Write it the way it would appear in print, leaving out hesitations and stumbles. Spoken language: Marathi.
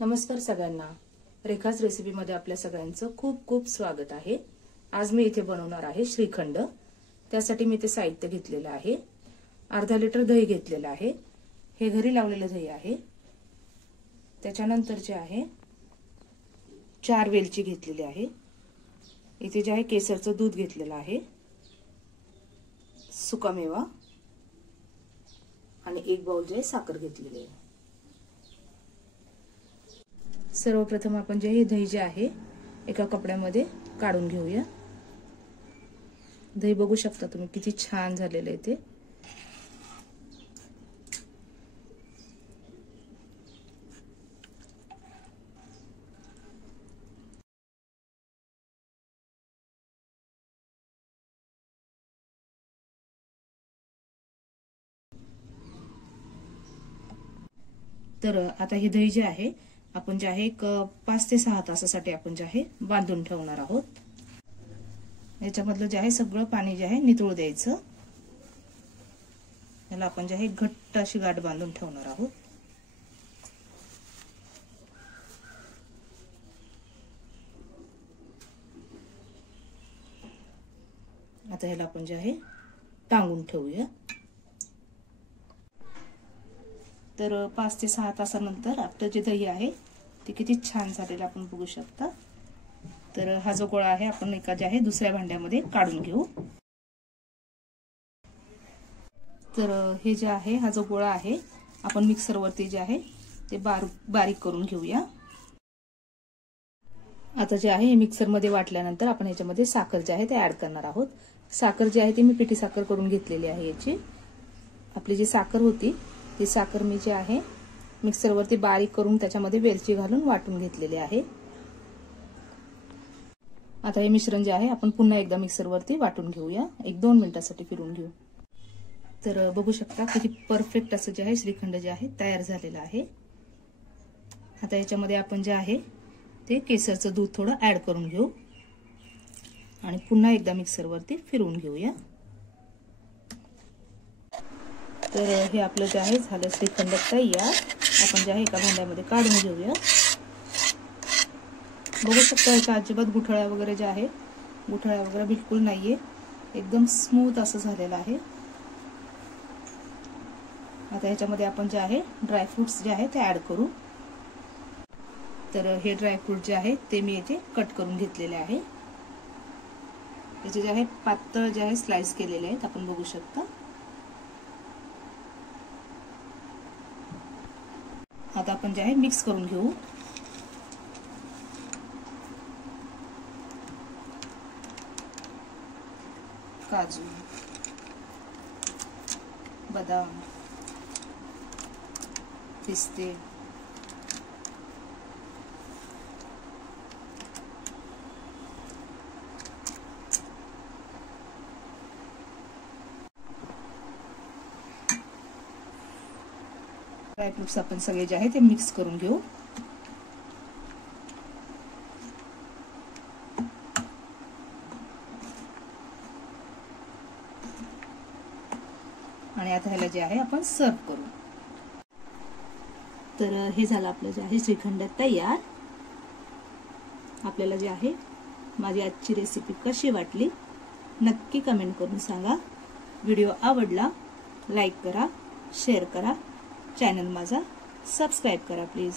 नमस्कार सगळ्यांना, रेखाच रेसिपीमध्ये आपल्या सगळ्यांचं खूप खूप स्वागत आहे। आज मी इथे बनवणार आहे श्रीखंड। त्यासाठी मी ते साहित्य घेतलेलं आहे। अर्धा लिटर दही घेतलेलं आहे। हे घरी लावलेलं दही आहे। त्याच्यानंतर जे आहे 4 वेलची घेतलेली आहे। इथे जे आहे केसरचं दूध घेतलेलं आहे, सुकामेवा आणि 1 बाउल जे साखर घेतलेली आहे। सर्वप्रथम आपण जे हे दही जे आहे एका कपड्यामध्ये काढून घेऊया। दही बघू शकता तुम्ही किती छान झालेलं आहे ते। तर आता हे दही जे आहे आपण जे आहे एक 5 ते 6 तासासाठी आपण जे आहे बांधून ठेवणार आहोत। याच्यामधलं जे आहे सगळं पाणी जे आहे निथळू द्यायचं। याला आपण जे आहे घट्ट अशी गाठ बांधून ठेवणार आहोत। आता याला आपण जे आहे टांगून ठेवूया। तर 5 ते 6 तासानंतर आपलं जे दही आहे ते किती छान झालेलं आपण बघू शकता। तर हा जो गोळा आहे आपण एका जे आहे दुसऱ्या भांड्यामध्ये काढून घेऊ। तर हे जे आहे हा जो गोळा आहे आपण मिक्सर वरती जे आहे ते बारीक करून घेऊया। आता जे आहे हे मिक्सर मध्ये वाटल्यानंतर आपण याच्यामध्ये साखर जे आहे ते ऍड करणार आहोत। साखर जी आहे ती मी पिठी साखर करून घेतलेली आहे। याची आपली जी साखर होती ती साखर मी जे आहे मिक्सर वरती बारीक करून त्याच्यामध्ये वेलची घालून वाटून घेतलेली आहे। आता हे मिश्रण जे आहे आपण पुन्हा एकदा मिक्सर वरती वाटून घेऊया। 1-2 मिनिटांसाठी फिरवून घेऊ। तर बघू शकता किती परफेक्ट असं जे आहे श्रीखंड जे आहे तयार झालेलं आहे। आता याच्यामध्ये आपण जे आहे ते केसरचं दूध थोडं ऍड करून घेऊ आणि पुन्हा एकदा मिक्सर वरती फिरवून घेऊया। तर हे आपलं जे आहे झालं श्रीखंड तयार। आपण जे आहे एका भांड्यामध्ये काढून घेऊया। बघू शकता याच्या अजिबात गुठळ्या वगैरे जे आहे गुठळ्या वगैरे बिलकुल नाहीये, एकदम स्मूथ असं झालेलं आहे। आता याच्यामध्ये आपण जे आहे ड्रायफ्रुट्स जे आहे ते ऍड करू। तर हे ड्रायफ्रूट जे आहे ते मी इथे कट करून घेतलेले आहे। याचे जे आहे पातळ जे आहे स्लाइस केलेले आहेत आपण बघू शकता। आता आपण जे आहे मिक्स करून घेऊ। काजू, बदाम, पिस्ते, ड्रायफ्रुट्स आपण सगळे जे आहे ते मिक्स करून घेऊ। आणि आता ह्याला जे आहे आपण सर्व करू। तर हे झालं आपलं जे आहे श्रीखंड तयार। आपल्याला जे आहे माझी आजची रेसिपी कशी वाटली नक्की कमेंट करून सांगा। व्हिडिओ आवडला लाईक करा, शेअर करा, चॅनल माझा सबस्क्राइब करा प्लीज।